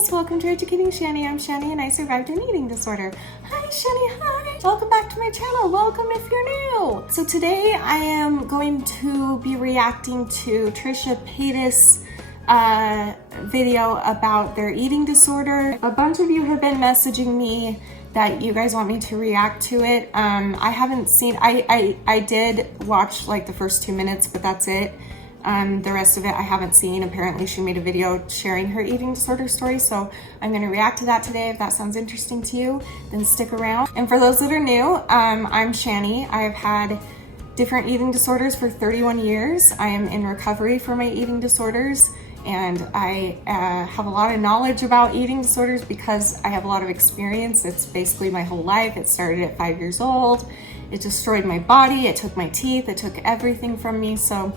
guys, welcome to Educating Shani. I'm Shani and I survived an eating disorder. Hi Shani, hi! Welcome back to my channel. Welcome if you're new. So today I am going to be reacting to Trisha Paytas' video about their eating disorder. A bunch of you have been messaging me that you guys want me to react to it. I haven't seen, I did watch like the first 2 minutes, but that's it. The rest of it I haven't seen. Apparently she made a video sharing her eating disorder story, so I'm going to react to that today. If that sounds interesting to you, then stick around. And for those that are new, I'm Shani. I've had different eating disorders for 31 years. I am in recovery for my eating disorders, and I have a lot of knowledge about eating disorders because I have a lot of experience. It's basically my whole life. It started at 5 years old. It destroyed my body. It took my teeth. It took everything from me. So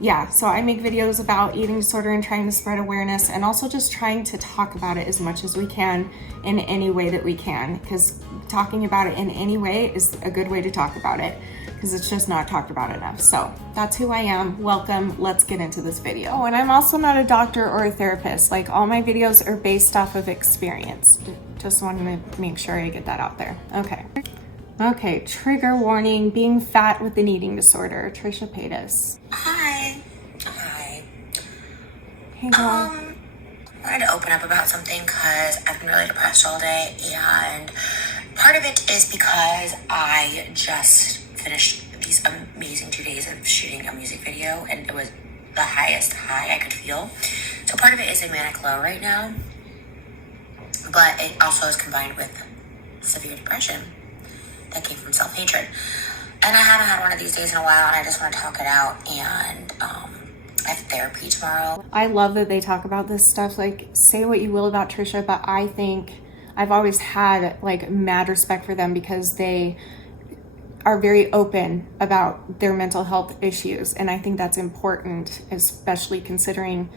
yeah, so I make videos about eating disorder and trying to spread awareness, and also just trying to talk about it as much as we can in any way that we can, because talking about it in any way is a good way to talk about it, because it's just not talked about enough. So that's who I am. Welcome. Let's get into this video. Oh, and I'm also not a doctor or a therapist. Like, all my videos are based off of experience. Just wanted to make sure I get that out there. Okay, trigger warning, being fat with an eating disorder. Trisha Paytas. Hi. Hey girl. I wanted to open up about something because I've been really depressed all day, and part of it is because I just finished these amazing 2 days of shooting a music video, and it was the highest high I could feel. So part of it is a manic low right now, but it also is combined with severe depression that came from self-hatred. And I haven't had one of these days in a while, and I just want to talk it out. And I have therapy tomorrow. I love that they talk about this stuff. Like, say what you will about Trisha, but I think I've always had like mad respect for them because they are very open about their mental health issues. And I think that's important, especially considering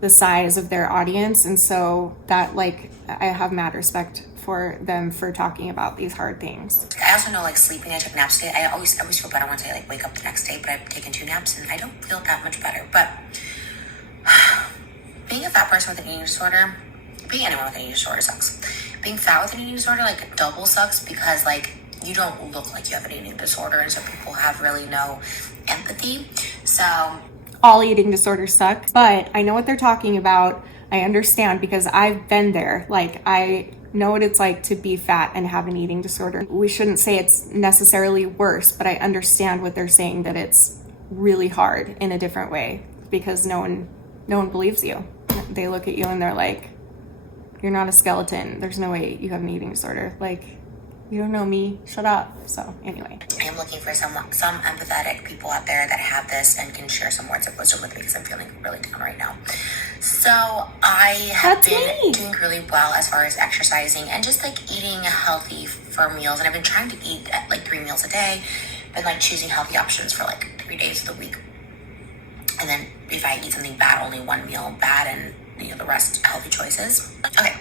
the size of their audience. And so that, like, I have mad respect for them for talking about these hard things. I also know, like, sleeping, I took naps today. I always feel better once I like wake up the next day, but I've taken 2 naps and I don't feel that much better. But being a fat person with an eating disorder, being anyone with an eating disorder sucks. Being fat with an eating disorder, like, double sucks, because like you don't look like you have an eating disorder, and so people have really no empathy. So all eating disorders suck, but I know what they're talking about. I understand because I've been there. Like, I know what it's like to be fat and have an eating disorder. We shouldn't say it's necessarily worse, but I understand what they're saying, that it's really hard in a different way because no one believes you. They look at you and they're like, you're not a skeleton. There's no way you have an eating disorder. Like, you don't know me, shut up. So anyway, I am looking for some empathetic people out there that have this and can share some words of wisdom with me, because I'm feeling really down right now. So I have been doing really well as far as exercising and just like eating healthy for meals. And I've been trying to eat at like 3 meals a day, been like choosing healthy options for like 3 days of the week. And then if I eat something bad, only 1 meal bad, and the rest healthy choices. Okay.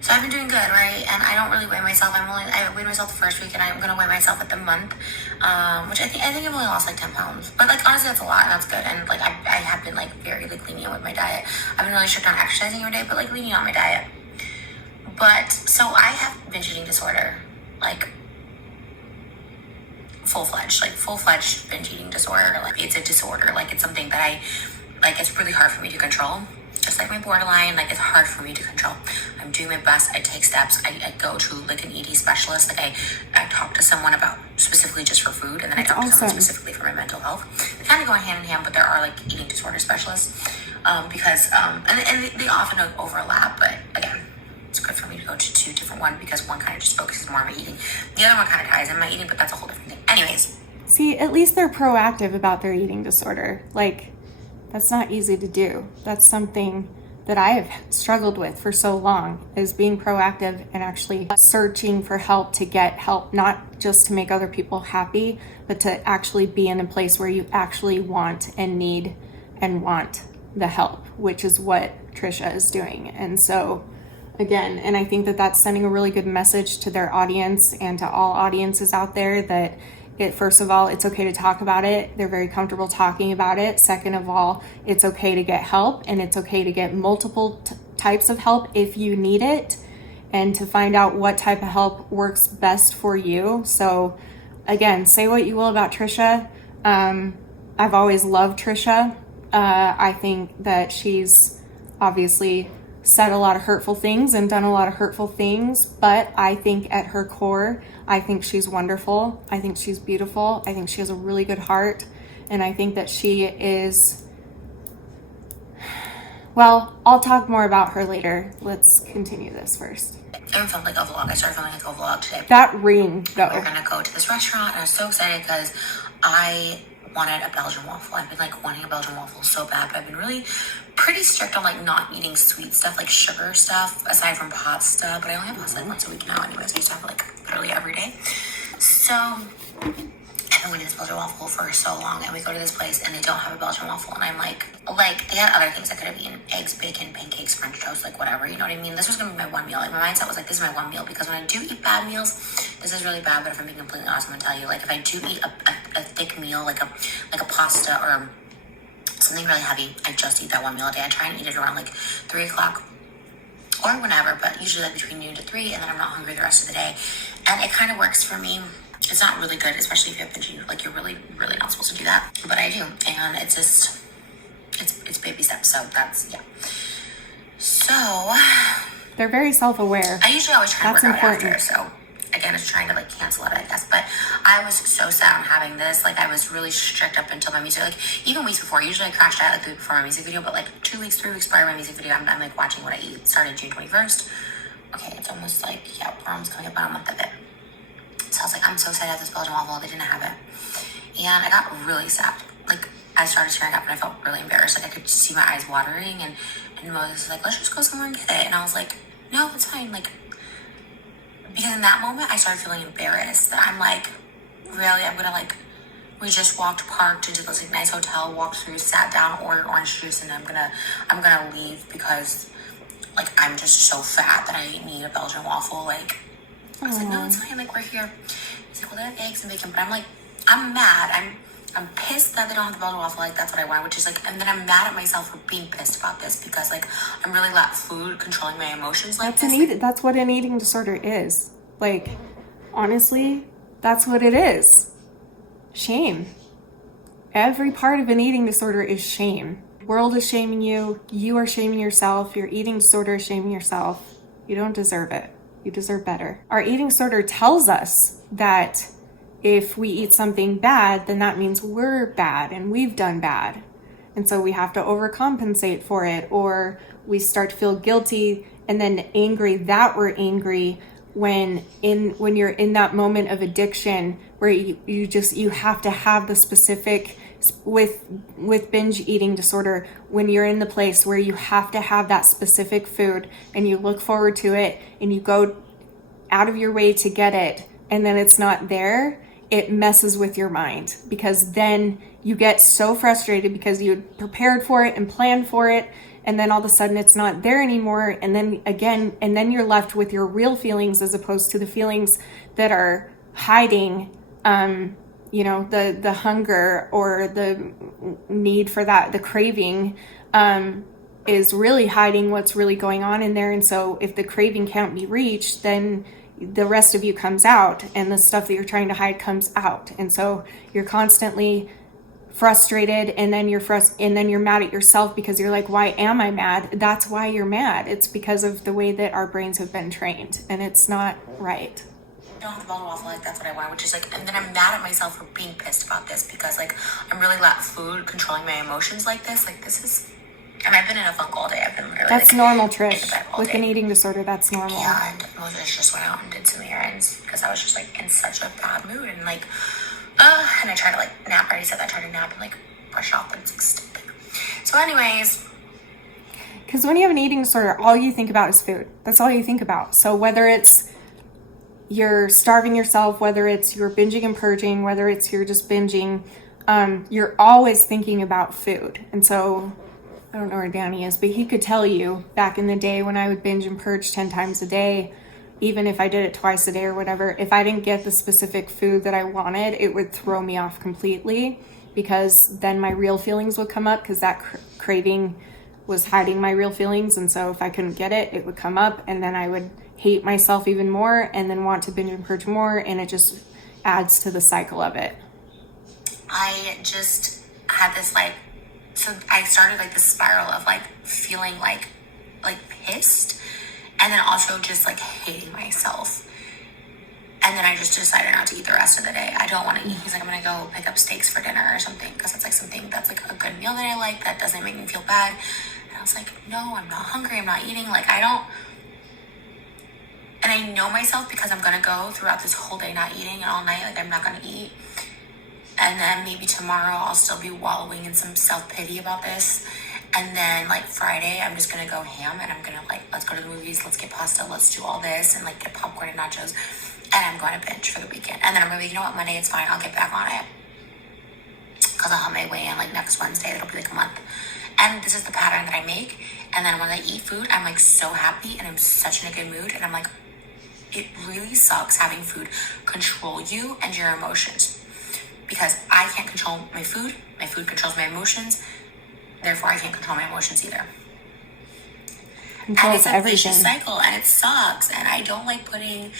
So I've been doing good, right? And I don't really weigh myself. I weighed myself the first week, and I'm gonna weigh myself at the month, which I think I've only lost like 10 pounds. But like, honestly, that's a lot, and that's good. And like, I have been like very like lenient with my diet. I've been really strict on exercising every day, but like lenient on my diet. But so I have binge eating disorder, like full-fledged binge eating disorder. Like, it's a disorder. Like, it's something that it's really hard for me to control. Just like my borderline, like, it's hard for me to control. I'm doing my best. I take steps. I go to like an ED specialist. Like, I talk to someone about specifically just for food, and then I talk to someone specifically for my mental health. They kind of go hand in hand, but there are like eating disorder specialists because and they often overlap. But again, it's good for me to go to 2 different ones, because one kind of just focuses more on my eating. The other one kind of ties in my eating, but that's a whole different thing. Anyways, see, at least they're proactive about their eating disorder. Like, that's not easy to do. That's something that I have struggled with for so long, is being proactive and actually searching for help, to get help, not just to make other people happy, but to actually be in a place where you actually want and need and want the help, which is what Trisha is doing. And so again, and I think that that's sending a really good message to their audience and to all audiences out there, that first of all, it's okay to talk about it. They're very comfortable talking about it. Second of all, it's okay to get help, and it's okay to get multiple types of help if you need it, and to find out what type of help works best for you. So again, say what you will about Trisha. I've always loved Trisha. I think that she's obviously said a lot of hurtful things and done a lot of hurtful things, but I think at her core, I think she's wonderful. I think she's beautiful. I think she has a really good heart. And I think that she is, well, I'll talk more about her later. Let's continue this first. I haven't filmed like a vlog. I started filming like a vlog today. That ring, though. We're gonna go to this restaurant, and I was so excited because I wanted a Belgian waffle. I've been like wanting a Belgian waffle so bad, but I've been really pretty strict on like not eating sweet stuff, like sugar stuff, aside from pasta. But I only have pasta like once a week now anyways. I used to have it like literally every day. So I've been waiting this Belgian waffle for so long, and we go to this place and they don't have a Belgian waffle, and I'm like they had other things that could have eaten: eggs, bacon, pancakes, French toast, like whatever, you know what I mean? This was gonna be my one meal. Like my mindset was like, this is my one meal, because when I do eat bad meals, this is really bad, but if I'm being completely honest, I'm gonna tell you, like if I do eat a thick meal, like a pasta or something really heavy, I just eat that one meal a day. I try and eat it around like 3 o'clock or whenever, but usually like between noon to 3, and then I'm not hungry the rest of the day, and it kind of works for me. It's not really good, especially if you have binge, like you're really not supposed to do that, but I do, and it's just, it's baby steps, so that's, yeah. So They're very self-aware. I usually always try and work out after, so again, it's trying to like cancel it, I guess, but I was so sad on having this. Like I was really strict up until my music, like even weeks before. Usually I crashed out like the week before my music video, but like 2 weeks, 3 weeks prior to my music video, I'm like watching what I eat. Started June 21st. Okay, it's almost like, yeah, we're almost coming up on a month of it. So I was like, I'm so excited to have this Belgian waffle. They didn't have it. And I got really sad. Like I started tearing up and I felt really embarrassed. Like I could see my eyes watering, and Moses was like, let's just go somewhere and get it. And I was like, no, it's fine. Like, because in that moment I started feeling embarrassed. That I'm like, really, I'm gonna like, we just walked, parked into this like nice hotel, walked through, sat down, ordered orange juice, and I'm gonna leave because like I'm just so fat that I need a Belgian waffle. Like I was like, no, it's fine. Like we're here. He's like, well, they have eggs and bacon, but I'm like, I'm mad. I'm pissed that they don't have the Belgian waffle. Like that's what I want, which is like, and then I'm mad at myself for being pissed about this because like I'm really let food controlling my emotions like this. That's what an eating disorder is. Like, honestly, that's what it is. Shame. Every part of an eating disorder is shame. The world is shaming you. You are shaming yourself. Your eating disorder is shaming yourself. You don't deserve it. You deserve better. Our eating disorder tells us that if we eat something bad, then that means we're bad and we've done bad. And so we have to overcompensate for it, or we start to feel guilty and then angry that we're angry when you're in that moment of addiction where you have to have the specific, with binge eating disorder, when you're in the place where you have to have that specific food and you look forward to it and you go out of your way to get it, and then it's not there, it messes with your mind, because then you get so frustrated because you had prepared for it and planned for it, and then all of a sudden it's not there anymore, and then you're left with your real feelings as opposed to the feelings that are hiding, the hunger or the need for that, the craving is really hiding what's really going on in there. And so if the craving can't be reached, then the rest of you comes out, and the stuff that you're trying to hide comes out. And so you're constantly frustrated, and then you're mad at yourself because you're like, why am I mad? That's why you're mad. It's because of the way that our brains have been trained, and it's not right. I don't have the Belgian waffle, like that's what I want, which is like, and then I'm mad at myself for being pissed about this because like I'm really let food controlling my emotions like this. Like this is, and I've been in a funk all day. I've been really that's normal, Trish. With an eating disorder, that's normal. And Moses just went out and did some errands because I was just like in such a bad mood, and like and I tried to like nap. I already said that I tried to nap and like brush off, but it's like stupid. So anyways, because when you have an eating disorder, all you think about is food. That's all you think about. So whether it's you're starving yourself, whether it's you're binging and purging, whether it's you're just binging, you're always thinking about food. And so I don't know where Danny is, but he could tell you back in the day when I would binge and purge 10 times a day, even if I did it twice a day or whatever, if I didn't get the specific food that I wanted, it would throw me off completely, because then my real feelings would come up, because that craving was hiding my real feelings. And so if I couldn't get it, it would come up, and then I would hate myself even more and then want to binge and purge more. And it just adds to the cycle of it. I just had this like, so I started like this spiral of like feeling like pissed, and then also just like hating myself. And then I just decided not to eat the rest of the day. I don't want to eat. He's like, I'm going to go pick up steaks for dinner or something, because it's like something that's like a good meal that I like, that doesn't make me feel bad. And I was like, no, I'm not hungry. I'm not eating. Like, I don't. And I know myself, because I'm going to go throughout this whole day not eating, and all night, like, I'm not going to eat. And then maybe tomorrow I'll still be wallowing in some self-pity about this. And then like Friday, I'm just going to go ham, and I'm going to like, let's go to the movies. Let's get pasta. Let's do all this, and like get popcorn and nachos. And I'm going to binge for the weekend. And then I'm going to be, you know what, Monday, it's fine. I'll get back on it. Because I'll have my weigh in like next Wednesday. It'll be like a month. And this is the pattern that I make. And then when I eat food, I'm like so happy, and I'm such in a good mood. And I'm like, it really sucks having food control you and your emotions. Because I can't control my food controls my emotions, therefore I can't control my emotions either. And it's a vicious cycle, and it sucks, and I don't like putting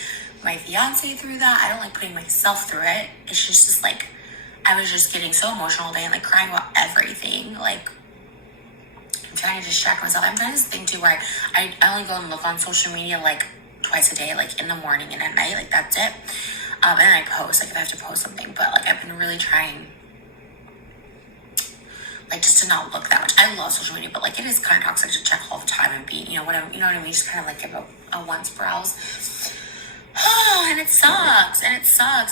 my fiance through that. I don't like putting myself through it. It's just like, I was just getting so emotional all day and like crying about everything. Like, I'm trying to distract myself. I'm trying this thing too where I only go and look on social media like twice a day, like in the morning and at night, like that's it. And I post, like if I have to post something, but like I've been really trying, like just to not look that much. I love social media, but like it is kind of toxic to check all the time and be, whatever, you know what I mean? Just kind of like give a once browse. And it sucks,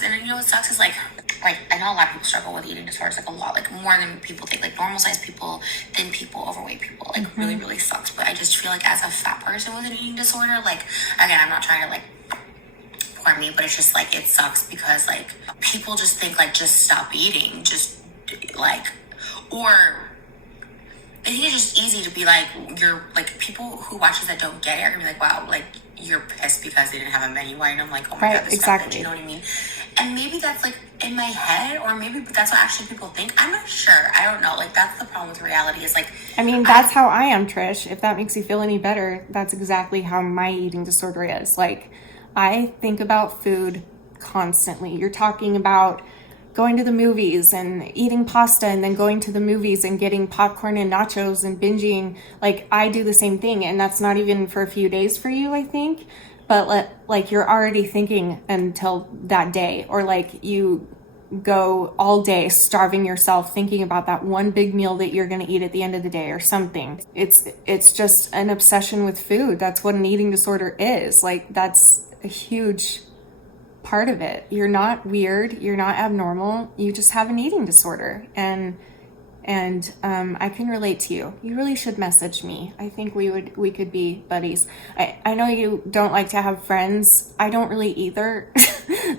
and you know what sucks is like I know a lot of people struggle with eating disorders, like a lot, like more than people think, like normal sized people, thin people, overweight people, like really, really sucks. But I just feel like as a fat person with an eating disorder, like, again, I'm not trying to like pour me, but it's just like, it sucks because like people just think like, just stop eating, just like, or I think it's just easy to be like, you're like, people who watch this that don't get it are gonna be like, wow, like you're pissed because they didn't have a menu item. I'm like, oh my God, this exactly. You know what I mean? And maybe that's like in my head, or maybe that's what actually people think. I'm not sure. I don't know. Like that's the problem with reality is like, I mean, that's how I am, Trish. If that makes you feel any better, that's exactly how my eating disorder is. Like I think about food constantly. You're talking about going to the movies and eating pasta and then going to the movies and getting popcorn and nachos and binging. Like I do the same thing, and that's not even for a few days for you, I think. But like you're already thinking until that day, or like you go all day starving yourself thinking about that one big meal that you're going to eat at the end of the day or something. It's just an obsession with food. That's what an eating disorder is. Like that's a huge part of it. You're not weird. You're not abnormal. You just have an eating disorder. And I can relate to you. You really should message me. I think we could be buddies. I know you don't like to have friends. I don't really either.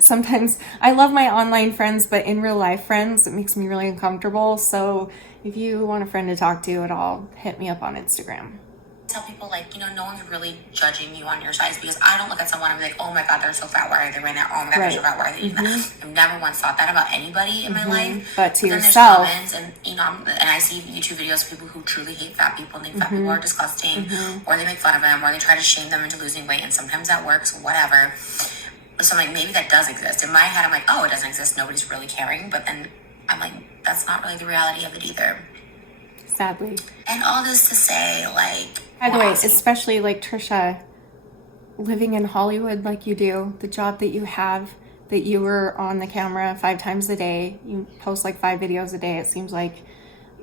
Sometimes I love my online friends, but in real life friends, it makes me really uncomfortable. So if you want a friend to talk to at all, hit me up on Instagram. Tell people like, no one's really judging you on your size, because I don't look at someone and be like, oh my God, they're so fat, why are they wearing that? Oh my God, they're so fat, why are they eating that? I've never once thought that about anybody in my life. But to yourself. Comments and and I see YouTube videos of people who truly hate fat people and think fat people are disgusting, or they make fun of them, or they try to shame them into losing weight, and sometimes that works, whatever. So I'm like, maybe that does exist. In my head, I'm like, oh, it doesn't exist, nobody's really caring. But then I'm like, that's not really the reality of it either. Sadly. And all this to say, like, by the way, especially like Trisha, living in Hollywood like you do, the job that you have, that you were on the camera 5 times a day, you post like 5 videos a day. It seems like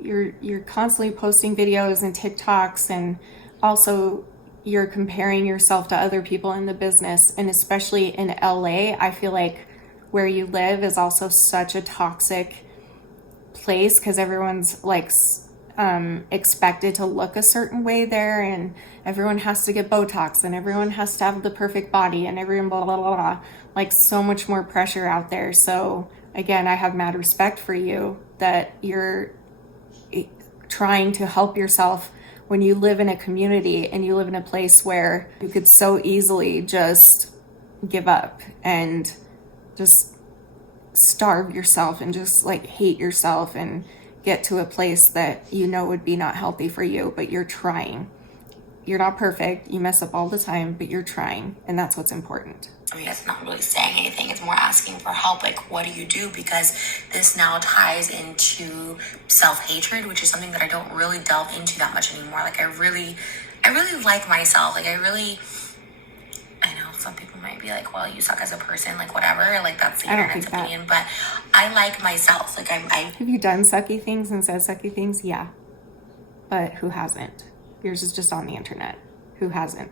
you're constantly posting videos and TikToks, and also you're comparing yourself to other people in the business. And especially in LA, I feel like where you live is also such a toxic place, because everyone's like expected to look a certain way there, and everyone has to get Botox, and everyone has to have the perfect body, and everyone blah blah blah blah. Like so much more pressure out there. So again, I have mad respect for you that you're trying to help yourself when you live in a community and you live in a place where you could so easily just give up and just starve yourself and just like hate yourself and get to a place that you know would be not healthy for you, but you're trying. You're not perfect. You mess up all the time, but you're trying. And that's what's important. I mean, it's not really saying anything. It's more asking for help. Like, what do you do? Because this now ties into self-hatred, which is something that I don't really delve into that much anymore. Like, I really like myself. Like, I know some people might be like, well, you suck as a person, like, whatever. Like, that's the internet's opinion. But I like myself. Like, Have you done sucky things and said sucky things? Yeah. But who hasn't? Yours is just on the internet. Who hasn't?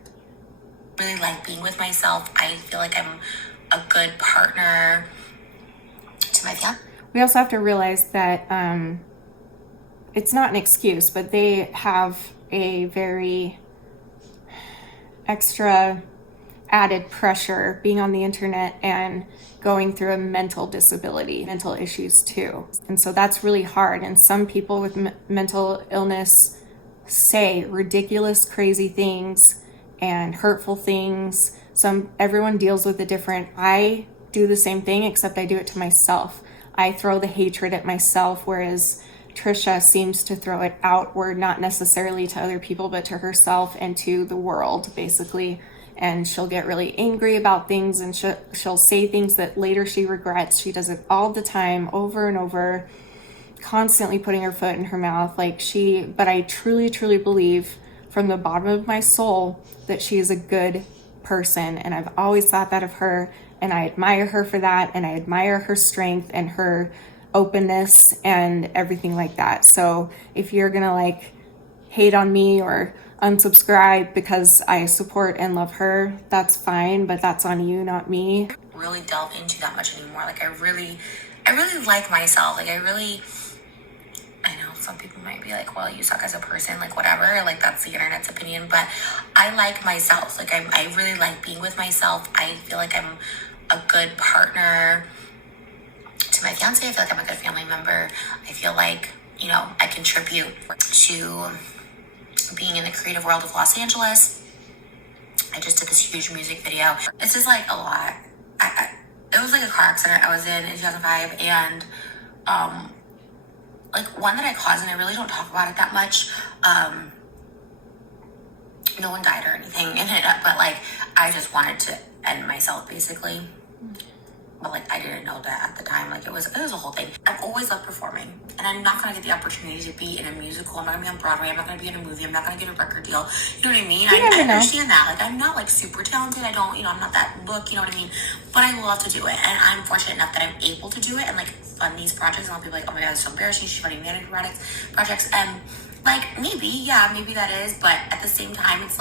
Really like being with myself. I feel like I'm a good partner to my family. We also have to realize that it's not an excuse, but they have a very extra added pressure being on the internet and going through a mental disability, mental issues too. And so that's really hard. And some people with mental illness say ridiculous, crazy things and hurtful things. Everyone deals with it different. I do the same thing, except I do it to myself. I throw the hatred at myself, whereas Trisha seems to throw it outward, not necessarily to other people, but to herself and to the world, basically. And she'll get really angry about things, and she'll say things that later she regrets. She does it all the time, over and over, constantly putting her foot in her mouth. But I truly, truly believe from the bottom of my soul that she is a good person. And I've always thought that of her, and I admire her for that. And I admire her strength and her openness and everything like that. So if you're gonna hate on me or unsubscribe because I support and love her, that's fine, but that's on you, not me. Really delve into that much anymore. Like, I really like myself. Like, I know some people might be like, well, you suck as a person, like, whatever. Like, that's the internet's opinion. But I like myself. Like, I really like being with myself. I feel like I'm a good partner to my fiance. I feel like I'm a good family member. I feel like, I contribute to being in the creative world of Los Angeles. I just did this huge music video. It's just like a lot. It was like a car accident I was in 2005, and one that I caused, and I really don't talk about it that much. No one died or anything in it, but I just wanted to end myself, basically. But I didn't know that at the time. It was a whole thing. I've always loved performing, and I'm not gonna get the opportunity to be in a musical. I'm not gonna be on Broadway. I'm not gonna be in a movie. I'm not gonna get a record deal. You know what I mean? I understand that. I'm not super talented. I don't, I'm not that look. You know what I mean? But I love to do it, and I'm fortunate enough that I'm able to do it and fund these projects. And a lot of people oh my god, it's so embarrassing. She's funding managed projects, and maybe that is. But at the same time, it's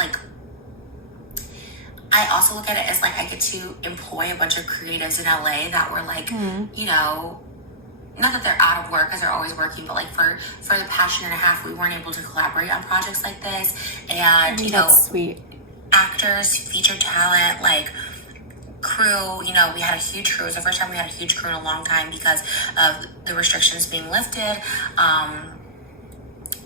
I also look at it as I get to employ a bunch of creatives in LA that were not that they're out of work because they're always working, but for the past year and a half, we weren't able to collaborate on projects like this. And that's sweet. Actors, featured talent, crew, we had a huge crew. It was the first time we had a huge crew in a long time because of the restrictions being lifted.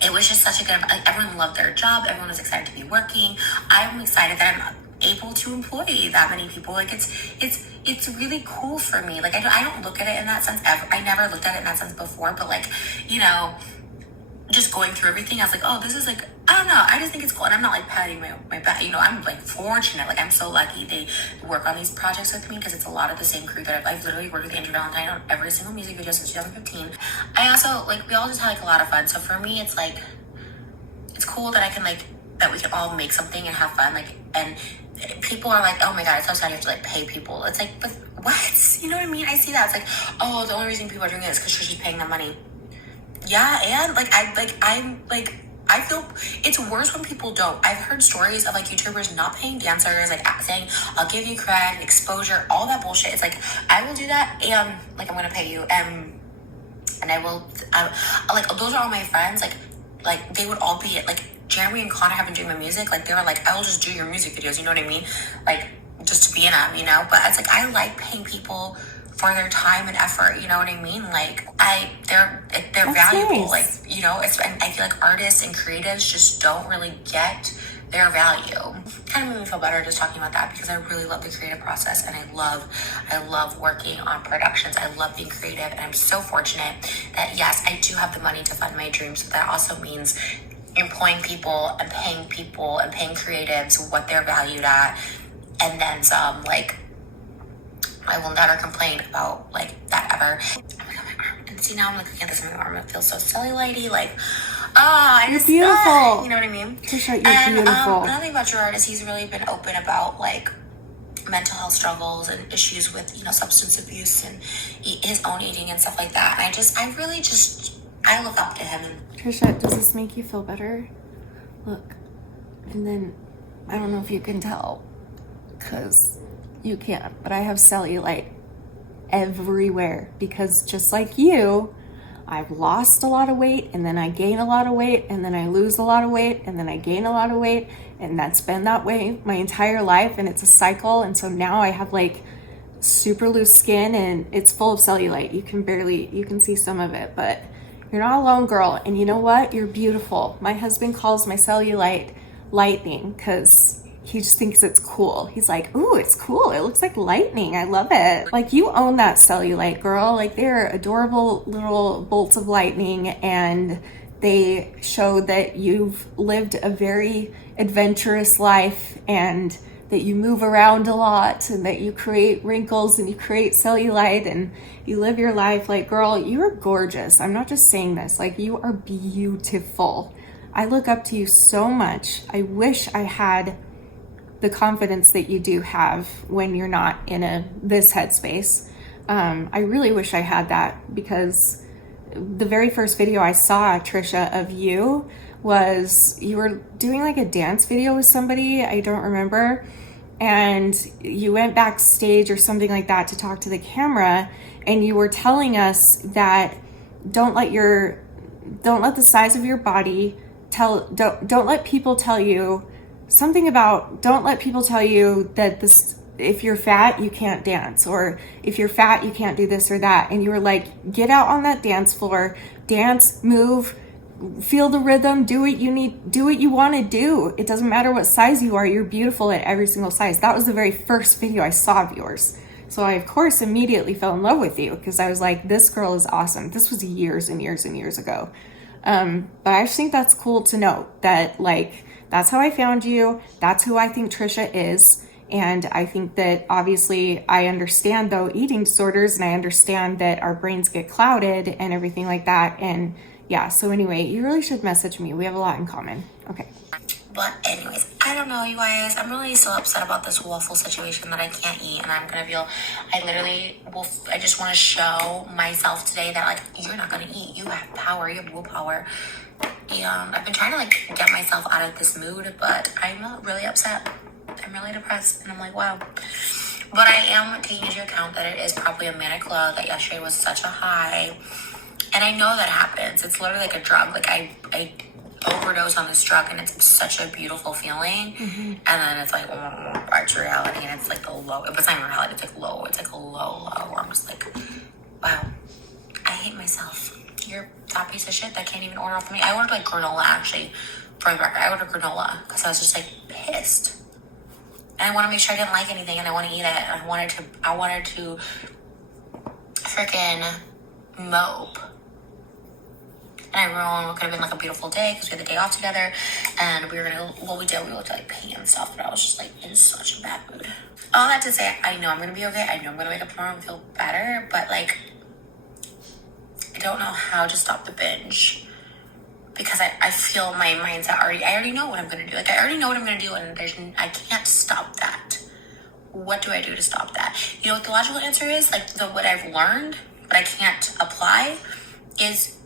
It was just such a good, everyone loved their job. Everyone was excited to be working. I'm excited that I'm able to employ that many people. It's really cool for me. I don't look at it in that sense ever. I never looked at it in that sense before, but just going through everything, I was oh, this is I don't know. I just think it's cool. And I'm not patting my back. I'm fortunate. I'm so lucky they work on these projects with me because it's a lot of the same crew that I've literally worked with Andrew Valentine on every single music video since 2015. I also we all just had a lot of fun. So for me, it's it's cool that I can that we can all make something and have fun. And people are oh my god, it's so sad you have to pay people. It's but what? You know what I mean? I see that. It's oh, the only reason people are doing it is because she's paying them money. Yeah, and I feel it's worse when people don't. I've heard stories of YouTubers not paying dancers, saying, I'll give you cred, exposure, all that bullshit. It's I will do that and I'm gonna pay you and I will those are all my friends. They would all be at Jeremy and Connor have been doing my music. They were I will just do your music videos, you know what I mean? Just to be in them, But it's I like paying people for their time and effort, you know what I mean? They're That's valuable. nice. And I feel artists and creatives just don't really get their value. Kind of made me feel better just talking about that, because I really love the creative process, and I love working on productions. I love being creative, and I'm so fortunate that, yes, I do have the money to fund my dreams, but that also means employing people and paying creatives what they're valued at, and then some. Like, I will never complain about like that ever. Oh my god, my arm. And see, now I'm looking at this in my arm, it feels so cellulite-y, like, you're beautiful. You know what I mean? Trisha, you're beautiful. Another thing about Gerard is he's really been open about like mental health struggles and issues with, you know, substance abuse and his own eating and stuff like that. And I look up to him. Trisha, does this make you feel better? Look, and then I don't know if you can tell, because you can't, but I have cellulite everywhere, because just like you, I've lost a lot of weight, and then I gain a lot of weight, and then I lose a lot of weight, and then I gain a lot of weight, and that's been that way my entire life, and it's a cycle. And so now I have like super loose skin, and it's full of cellulite. You can see some of it, but you're not alone, girl. And you know what? You're beautiful. My husband calls my cellulite lightning, because he just thinks it's cool. He's like, ooh, it's cool. It looks like lightning. I love it. Like, you own that cellulite, girl. Like, they're adorable little bolts of lightning, and they show that you've lived a very adventurous life, and that you move around a lot, and that you create wrinkles, and you create cellulite, and you live your life. Like, girl, you're gorgeous. I'm not just saying this. Like, you are beautiful. I look up to you so much. I wish I had the confidence that you do have when you're not in this headspace. I really wish I had that, because the very first video I saw, Trisha, of you was you were doing like a dance video with somebody, I don't remember, and you went backstage or something like that to talk to the camera, and you were telling us that don't let the size of your body don't let people tell you something about, don't let people tell you that if you're fat, you can't dance, or if you're fat, you can't do this or that. And you were like, get out on that dance floor, dance, move, feel the rhythm, do what you want to do. It doesn't matter what size you are. You're beautiful at every single size. That was the very first video I saw of yours. So I, of course, immediately fell in love with you, because I was like, this girl is awesome. This was years and years and years ago. But I just think that's cool to note that, like, that's how I found you. That's who I think Trisha is. And I think that, obviously, I understand, though, eating disorders, and I understand that our brains get clouded and everything like that. And yeah, so anyway, you really should message me. We have a lot in common. Okay. But anyways, I don't know, you guys. I'm really still upset about this waffle situation that I can't eat, and I'm gonna feel, I just want to show myself today that, like, you're not gonna eat. You have power. You have willpower. And I've been trying to, like, get myself out of this mood, but I'm really upset. I'm really depressed, and I'm like, wow. But I am taking into account that it is probably a manic low, that yesterday was such a high. And I know that happens. It's literally like a drug. Like, I overdose on this drug, and it's such a beautiful feeling. Mm-hmm. And then it's like, it's reality, and it's like the low. It's not even reality, it's like low. It's like a low. I'm just like, wow, I hate myself. You're a fat piece of shit that can't even order off me. I ordered like granola, actually, for the record. I ordered granola because I was just like pissed. And I want to make sure I didn't like anything, and I want to eat it. And I wanted to freaking mope. And everyone could have been like a beautiful day because we had the day off together, and we looked at like paint and stuff, but I was just like in such a bad mood. All that to say, I know I'm gonna be okay. I know I'm gonna wake up tomorrow and feel better, but like, I don't know how to stop the binge, because I feel my mindset I already know what I'm gonna do. Like, I already know what I'm gonna do, and I can't stop that. What do I do to stop that? You know what the logical answer is? Like, what I've learned, but I can't apply, is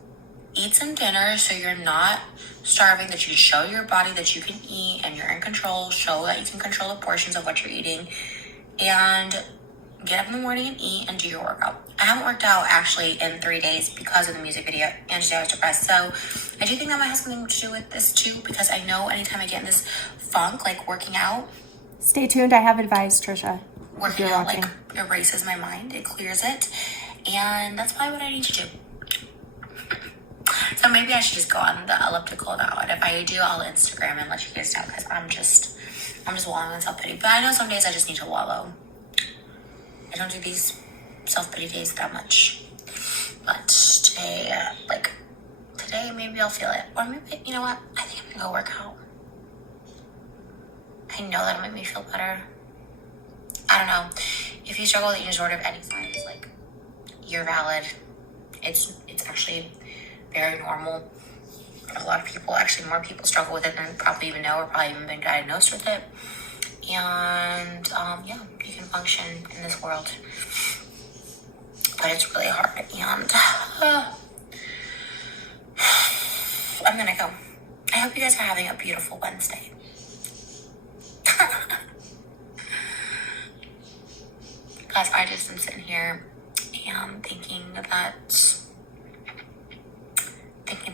eat some dinner so you're not starving, that you show your body that you can eat and you're in control, show that you can control the portions of what you're eating, and get up in the morning and eat and do your workout. I haven't worked out actually in 3 days because of the music video, and today I was depressed. So I do think that might have something to do with this too, because I know anytime I get in this funk, like working out. Stay tuned, I have advice, Trisha. Working out like erases my mind, it clears it, and that's probably what I need to do. So maybe I should just go on the elliptical now. And if I do, I'll Instagram and let you guys know, because I'm just wallowing in self-pity. But I know some days I just need to wallow. I don't do these self-pity days that much. But today maybe I'll feel it. Or maybe, you know what? I think I'm gonna go work out. I know that'll make me feel better. I don't know. If you struggle with eating disorder of any size, like, you're valid. It's actually very normal. A lot of people, actually more people, struggle with it than probably even know or probably even been diagnosed with it. And yeah, you can function in this world, but it's really hard. And I'm gonna go. I hope you guys are having a beautiful Wednesday. Guys, I just am sitting here and thinking about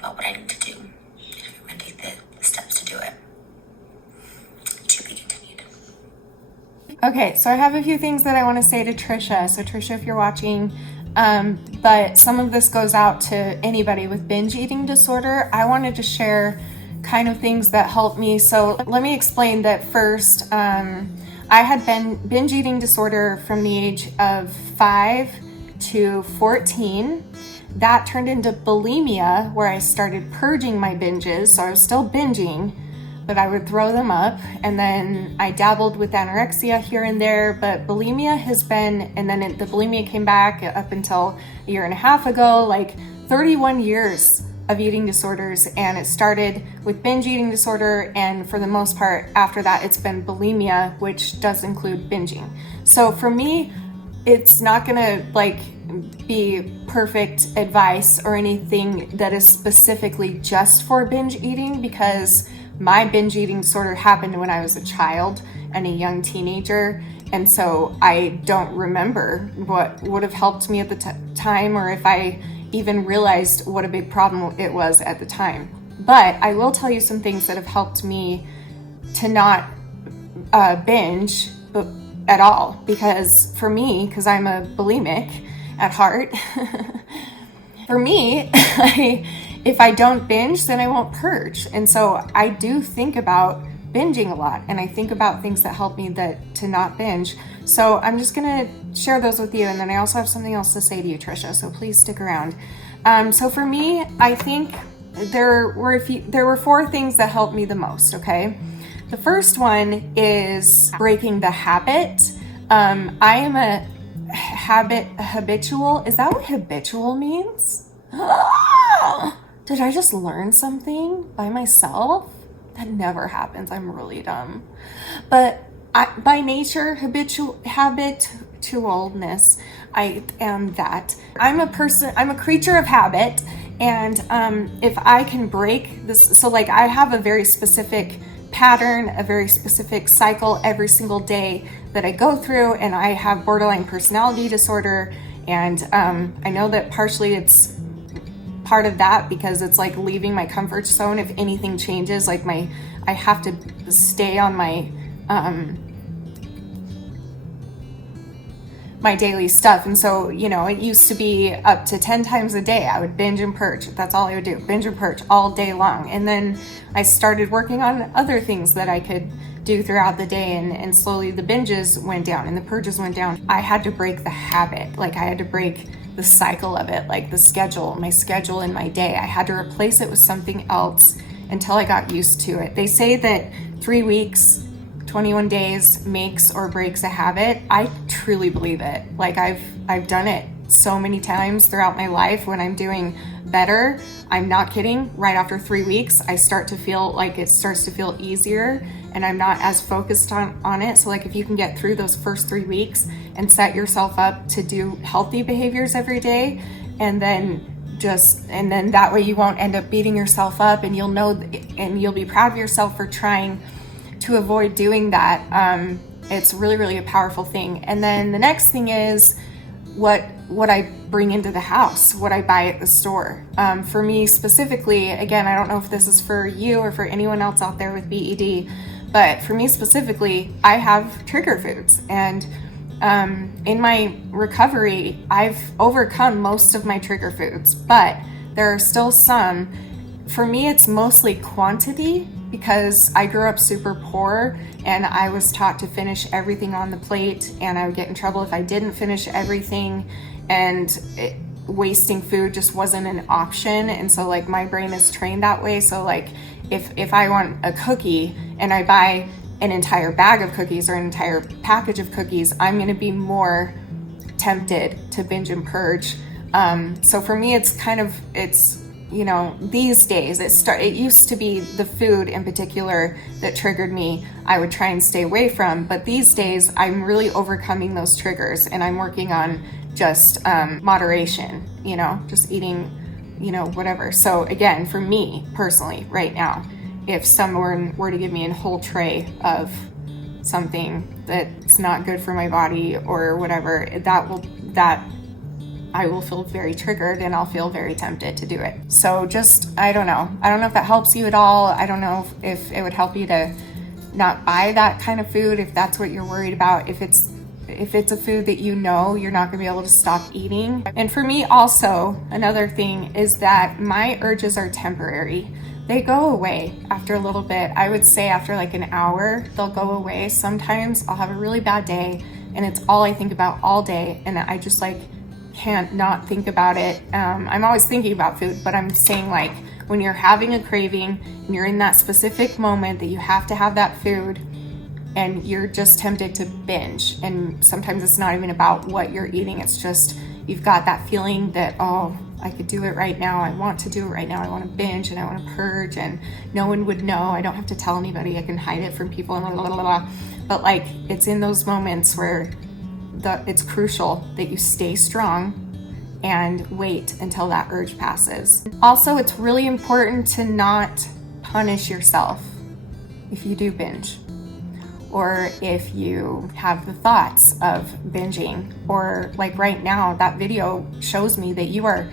what I need to do. If I'm going to take the steps to do it. To be continued. Okay, so I have a few things that I want to say to Trisha. So Trisha, if you're watching, but some of this goes out to anybody with binge eating disorder. I wanted to share kind of things that helped me. So let me explain that first. I had binge eating disorder from the age of 5 to 14. That turned into bulimia, where I started purging my binges. So I was still binging, but I would throw them up. And then I dabbled with anorexia here and there, but bulimia has been, and then the bulimia came back up until a year and a half ago, like 31 years of eating disorders. And it started with binge eating disorder, and for the most part after that it's been bulimia, which does include binging. So for me, it's not gonna be perfect advice or anything that is specifically just for binge eating, because my binge eating disorder happened when I was a child and a young teenager, and so I don't remember what would have helped me at the time, or if I even realized what a big problem it was at the time. But I will tell you some things that have helped me to not binge at all, because for me, because I'm a bulimic at heart, for me, if I don't binge, then I won't purge. And so I do think about binging a lot, and I think about things that help me to not binge. So I'm just gonna share those with you, and then I also have something else to say to you, Trisha, so please stick around. So for me, I think there were 4 things that helped me the most, okay? The first one is breaking the habit. I am a habitual. Is that what habitual means? Did I just learn something by myself? That never happens. I'm really dumb. But by nature, habitualness, I am that. I'm a creature of habit. And if I can break this, so like I have a very specific pattern, a very specific cycle every single day that I go through, and I have borderline personality disorder. And I know that partially it's part of that because it's like leaving my comfort zone. If anything changes, like I have to stay on my my daily stuff. And so, it used to be up to 10 times a day I would binge and purge. That's all I would do, binge and purge all day long. And then I started working on other things that I could do throughout the day, and slowly the binges went down and the purges went down. I had to break the habit. Like I had to break the cycle of it, like my schedule in my day. I had to replace it with something else until I got used to it. They say that 3 weeks, 21 days makes or breaks a habit. I truly believe it. Like I've done it so many times throughout my life. When I'm doing better, I'm not kidding, right after 3 weeks, I start to feel like it starts to feel easier, and I'm not as focused on it. So like if you can get through those first 3 weeks and set yourself up to do healthy behaviors every day, and then that way you won't end up beating yourself up, and you'll know, and you'll be proud of yourself for trying to avoid doing that. It's really, really a powerful thing. And then the next thing is what I bring into the house, what I buy at the store. For me specifically, again, I don't know if this is for you or for anyone else out there with BED, but for me specifically, I have trigger foods. And in my recovery, I've overcome most of my trigger foods, but There are still some. For me, it's mostly quantity because I grew up super poor and I was taught to finish everything on the plate, and I would get in trouble if I didn't finish everything, and wasting food just wasn't an option. And so like my brain is trained that way. So like if I want a cookie and I buy an entire bag of cookies or an entire package of cookies, I'm going to be more tempted to binge and purge. So for me, it's you know, these days it used to be the food in particular that triggered me. I would try and stay away from, but these days I'm really overcoming those triggers, and I'm working on just moderation, you know, just eating, you know, whatever. So again, for me personally right now, if someone were to give me a whole tray of something that's not good for my body or whatever, that I will feel very triggered and I'll feel very tempted to do it. So just, I don't know if that helps you at all. I don't know if it would help you to not buy that kind of food if that's what you're worried about. If it's a food that you know you're not gonna be able to stop eating. And for me also, another thing is that my urges are temporary. They go away after a little bit. I would say after like an hour, they'll go away. Sometimes I'll have a really bad day and it's all I think about all day, and I just like can't not think about it. I'm always thinking about food, but I'm saying like when you're having a craving and you're in that specific moment that you have to have that food and you're just tempted to binge, and sometimes it's not even about what you're eating, it's just you've got that feeling that, oh, I could do it right now, I want to do it right now, I want to binge and I want to purge and no one would know, I don't have to tell anybody, I can hide it from people and blah, blah, blah, blah. But like it's in those moments where it's crucial that you stay strong and wait until that urge passes. Also, it's really important to not punish yourself if you do binge, or if you have the thoughts of binging, or like right now, that video shows me that you are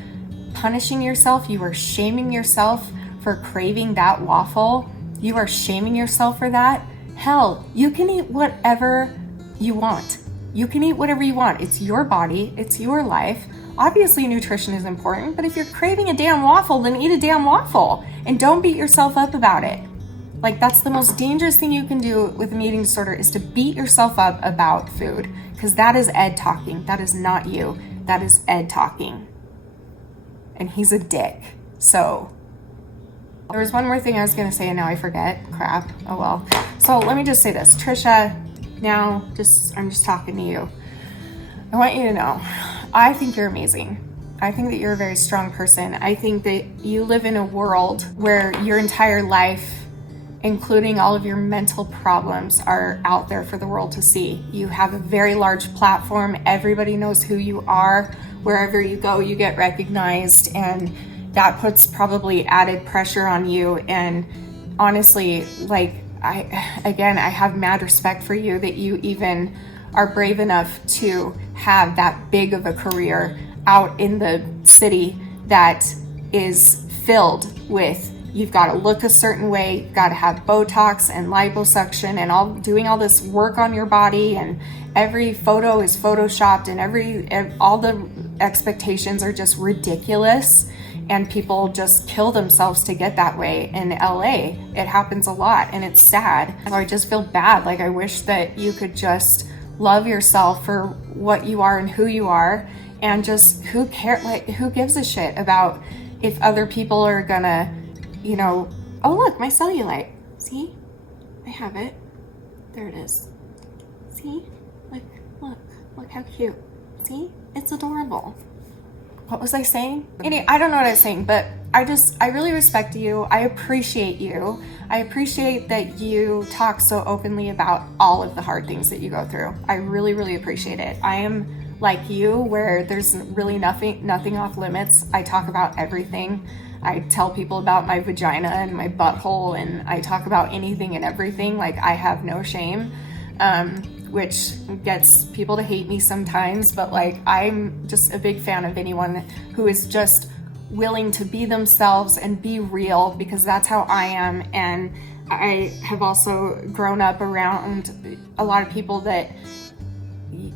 punishing yourself, you are shaming yourself for craving that waffle, you are shaming yourself for that. Hell, you can eat whatever you want. You can eat whatever you want. It's your body, it's your life. Obviously nutrition is important, but if you're craving a damn waffle, then eat a damn waffle and don't beat yourself up about it. Like that's the most dangerous thing you can do with an eating disorder, is to beat yourself up about food, because that is Ed talking. That is not you. That is Ed talking. And he's a dick. So there was one more thing I was gonna say and now I forget. Crap. Oh well. So let me just say this. Trisha, now I'm just talking to you. I want you to know, I think you're amazing. I think that you're a very strong person. I think that you live in a world where your entire life, including all of your mental problems, are out there for the world to see. You have a very large platform. Everybody knows who you are. Wherever you go, you get recognized, and that puts probably added pressure on you. And honestly, like, I have mad respect for you that you even are brave enough to have that big of a career out in the city that is filled with, you've got to look a certain way, you've got to have Botox and liposuction and doing all this work on your body, and every photo is photoshopped, and all the expectations are just ridiculous, and people just kill themselves to get that way. In LA, it happens a lot, and it's sad. So I just feel bad. Like, I wish that you could just love yourself for what you are and who you are, and just who gives a shit about if other people are gonna, you know, oh look, my cellulite. See? I have it. There it is. See? Look how cute. See? It's adorable. What was I saying? Anyway, I don't know what I was saying, but I really respect you. I appreciate you. I appreciate that you talk so openly about all of the hard things that you go through. I really, really appreciate it. I am like you, where there's really nothing off limits. I talk about everything. I tell people about my vagina and my butthole, and I talk about anything and everything. Like, I have no shame, which gets people to hate me sometimes, but like, I'm just a big fan of anyone who is just willing to be themselves and be real, because that's how I am. And I have also grown up around a lot of people that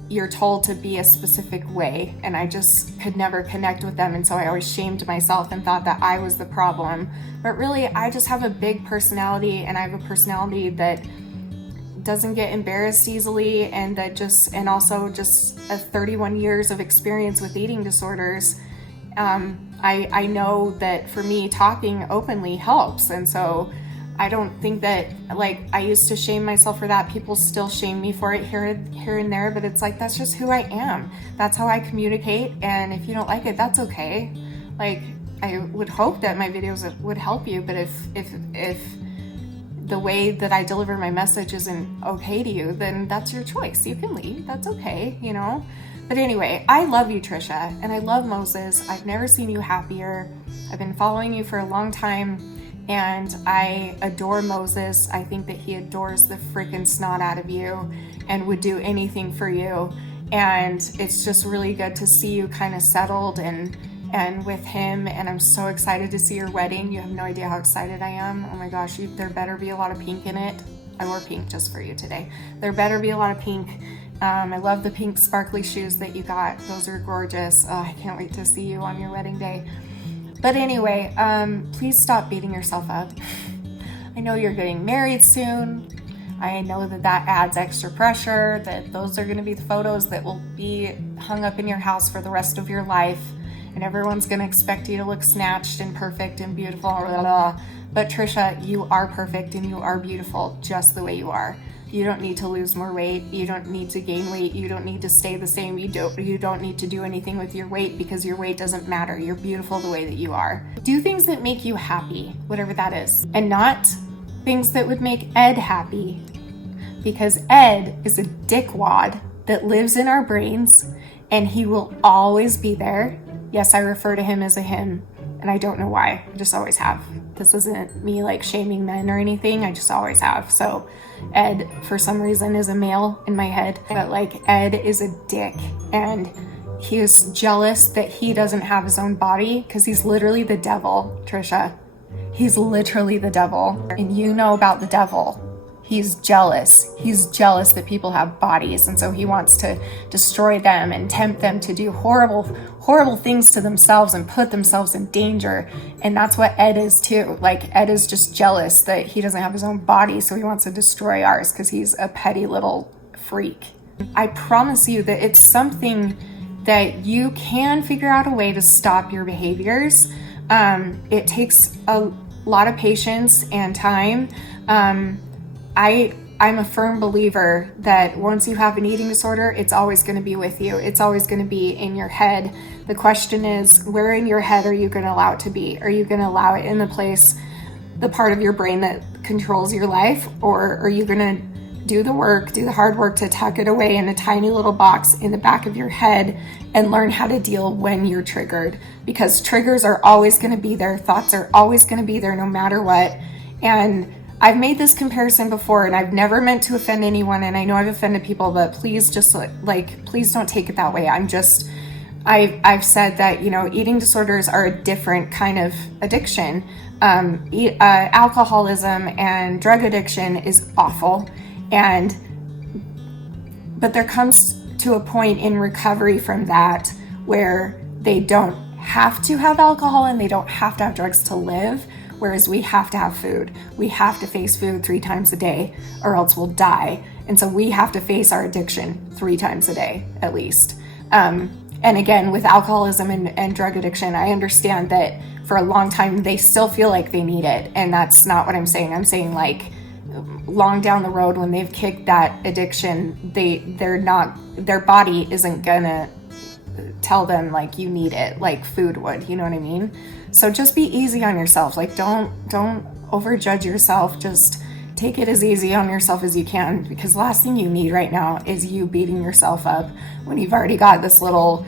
you're told to be a specific way, and I just could never connect with them, and so I always shamed myself and thought that I was the problem. But really, I just have a big personality, and I have a personality that doesn't get embarrassed easily, and also just 31 years of experience with eating disorders. I know that for me, talking openly helps, and so I don't think that, like, I used to shame myself for that. People still shame me for it here and there, but it's like, that's just who I am. That's how I communicate, and if you don't like it, that's okay. Like, I would hope that my videos would help you, but if the way that I deliver my message isn't okay to you, then that's your choice. You can leave, that's okay, you know? But anyway, I love you, Trisha, and I love Moses. I've never seen you happier. I've been following you for a long time, and I adore Moses. I think that he adores the freaking snot out of you and would do anything for you. And it's just really good to see you kind of settled and with him. And I'm so excited to see your wedding. You have no idea how excited I am. Oh my gosh, there better be a lot of pink in it. I wore pink just for you today. There better be a lot of pink. I love the pink sparkly shoes that you got. Those are gorgeous. Oh, I can't wait to see you on your wedding day. But anyway, please stop beating yourself up. I know you're getting married soon. I know that adds extra pressure, that those are going to be the photos that will be hung up in your house for the rest of your life. And everyone's going to expect you to look snatched and perfect and beautiful. Blah, blah, blah. But Trisha, you are perfect and you are beautiful just the way you are. You don't need to lose more weight. You don't need to gain weight. You don't need to stay the same. You don't need to do anything with your weight, because your weight doesn't matter. You're beautiful the way that you are. Do things that make you happy, whatever that is, and not things that would make Ed happy, because Ed is a dickwad that lives in our brains, and he will always be there. Yes, I refer to him as a him, and I don't know why. I just always have. This isn't me like shaming men or anything. I just always have. So Ed, for some reason, is a male in my head. But like, Ed is a dick, and he is jealous that he doesn't have his own body, because he's literally the devil, Trisha. He's literally the devil. And you know about the devil. He's jealous. He's jealous that people have bodies, and so he wants to destroy them and tempt them to do horrible, horrible things to themselves and put themselves in danger. And that's what Ed is too. Like, Ed is just jealous that he doesn't have his own body, so he wants to destroy ours because he's a petty little freak. I promise you that it's something that you can figure out a way to stop your behaviors. It takes a lot of patience and time. I'm a firm believer that once you have an eating disorder, it's always going to be with you. It's always going to be in your head. The question is, where in your head are you going to allow it to be? Are you going to allow it in the part of your brain that controls your life? Or are you going to do the hard work to tuck it away in a tiny little box in the back of your head and learn how to deal when you're triggered? Because triggers are always going to be there. Thoughts are always going to be there no matter what. And I've made this comparison before, and I've never meant to offend anyone, and I know I've offended people, but please just please don't take it that way. I've said that, eating disorders are a different kind of addiction. Alcoholism and drug addiction is awful, but there comes to a point in recovery from that where they don't have to have alcohol and they don't have to have drugs to live. Whereas we have to have food. We have to face food 3 times a day or else we'll die. And so we have to face our addiction 3 times a day, at least. And again, with alcoholism and drug addiction, I understand that for a long time, they still feel like they need it. And that's not what I'm saying. I'm saying, like, long down the road, when they've kicked that addiction, their body isn't gonna tell them, like, you need it, like food would, you know what I mean? So just be easy on yourself. Like, don't overjudge yourself. Just take it as easy on yourself as you can, because the last thing you need right now is you beating yourself up when you've already got this little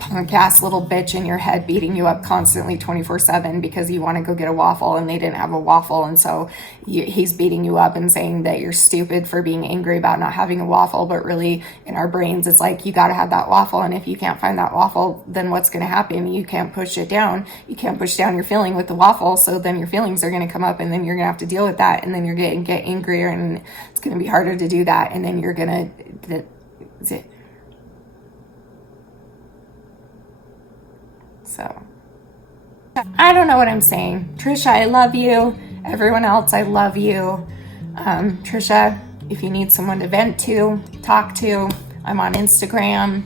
punk-ass little bitch in your head beating you up constantly 24/7 because you want to go get a waffle and they didn't have a waffle, and so he's beating you up and saying that you're stupid for being angry about not having a waffle. But really, in our brains, it's like, you got to have that waffle, and if you can't find that waffle, then what's going to happen? You can't push it down. You can't push down your feeling with the waffle, so then your feelings are going to come up, and then you're going to have to deal with that, and then you're going to get angrier, and it's going to be harder to do that, and then you're going to So I don't know what I'm saying. Trisha, I love you. Everyone else, I love you. Trisha, if you need someone to vent to, talk to, I'm on Instagram.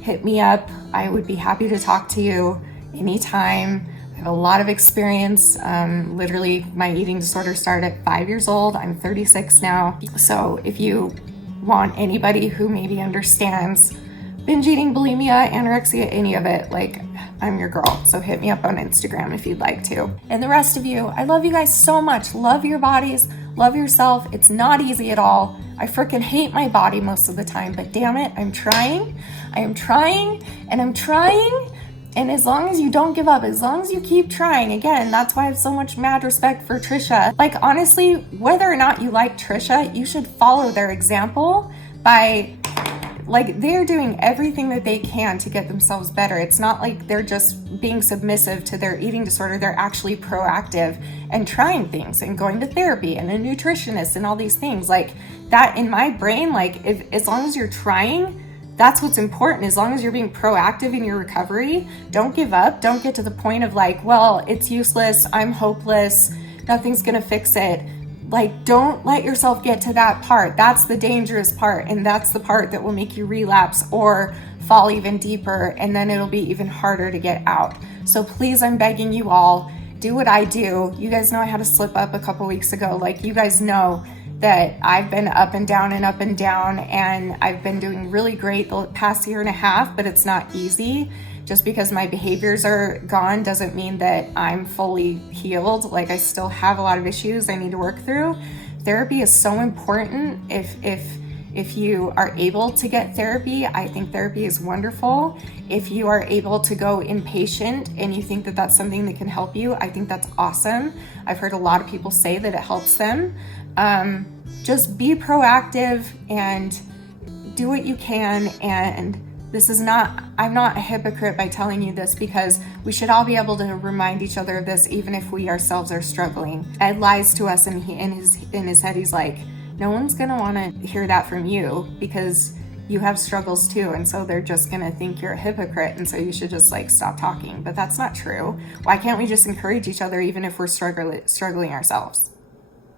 Hit me up. I would be happy to talk to you anytime. I have a lot of experience. Literally, my eating disorder started at 5 years old. I'm 36 now. So if you want anybody who maybe understands binge eating, bulimia, anorexia, any of it, like, I'm your girl. So hit me up on Instagram if you'd like to. And the rest of you, I love you guys so much. Love your bodies, love yourself. It's not easy at all. I freaking hate my body most of the time, but damn it, I'm trying. I am trying and I'm trying. And as long as you don't give up, as long as you keep trying, again, that's why I have so much mad respect for Trisha. Like, honestly, whether or not you like Trisha, you should follow their example by, like, they're doing everything that they can to get themselves better. It's not like they're just being submissive to their eating disorder. They're actually proactive and trying things and going to therapy and a nutritionist and all these things. Like, that in my brain, like, if, as long as you're trying, that's what's important. As long as you're being proactive in your recovery, don't give up. Don't get to the point of like, well, it's useless, I'm hopeless, nothing's gonna fix it. Like, don't let yourself get to that part. That's the dangerous part, and that's the part that will make you relapse or fall even deeper, and then it'll be even harder to get out. So please, I'm begging you all, do what I do. You guys know I had a slip up a couple weeks ago. Like, you guys know that I've been up and down and up and down, and I've been doing really great the past year and a half, but it's not easy. Just because my behaviors are gone doesn't mean that I'm fully healed. Like, I still have a lot of issues I need to work through. Therapy is so important. If you are able to get therapy, I think therapy is wonderful. If you are able to go inpatient and you think that that's something that can help you, I think that's awesome. I've heard a lot of people say that it helps them. Just be proactive and do what you can. And this is not, I'm not a hypocrite by telling you this, because we should all be able to remind each other of this, even if we ourselves are struggling. Ed lies to us, and in his head, he's like, no one's gonna wanna hear that from you because you have struggles too, and so they're just gonna think you're a hypocrite, and so you should just like stop talking. But that's not true. Why can't we just encourage each other even if we're struggling ourselves?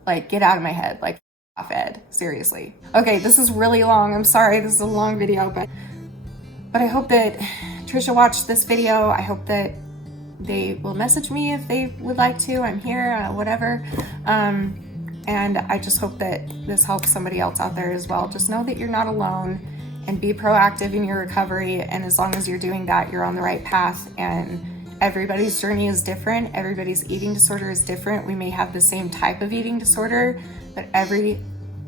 Like, get out of my head. Like, off Ed, seriously. Okay, this is really long. I'm sorry, this is a long video, but I hope that Trisha watched this video. I hope that they will message me if they would like to. I'm here, whatever. And I just hope that this helps somebody else out there as well. Just know that you're not alone, and be proactive in your recovery. And as long as you're doing that, you're on the right path. And everybody's journey is different. Everybody's eating disorder is different. We may have the same type of eating disorder, but every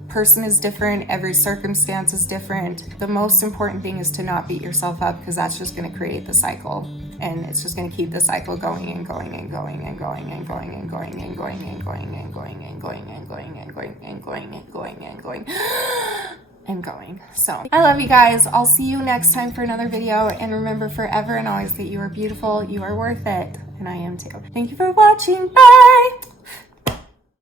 person is different. Every circumstance is different. The most important thing is to not beat yourself up, because that's just going to create the cycle. And it's just going to keep the cycle going and going and going and going and going and going and going and going and going and going and going and going and going and going and going and going. So I love you guys. I'll see you next time for another video. And remember forever and always that you are beautiful, you are worth it, and I am too. Thank you for watching. Bye.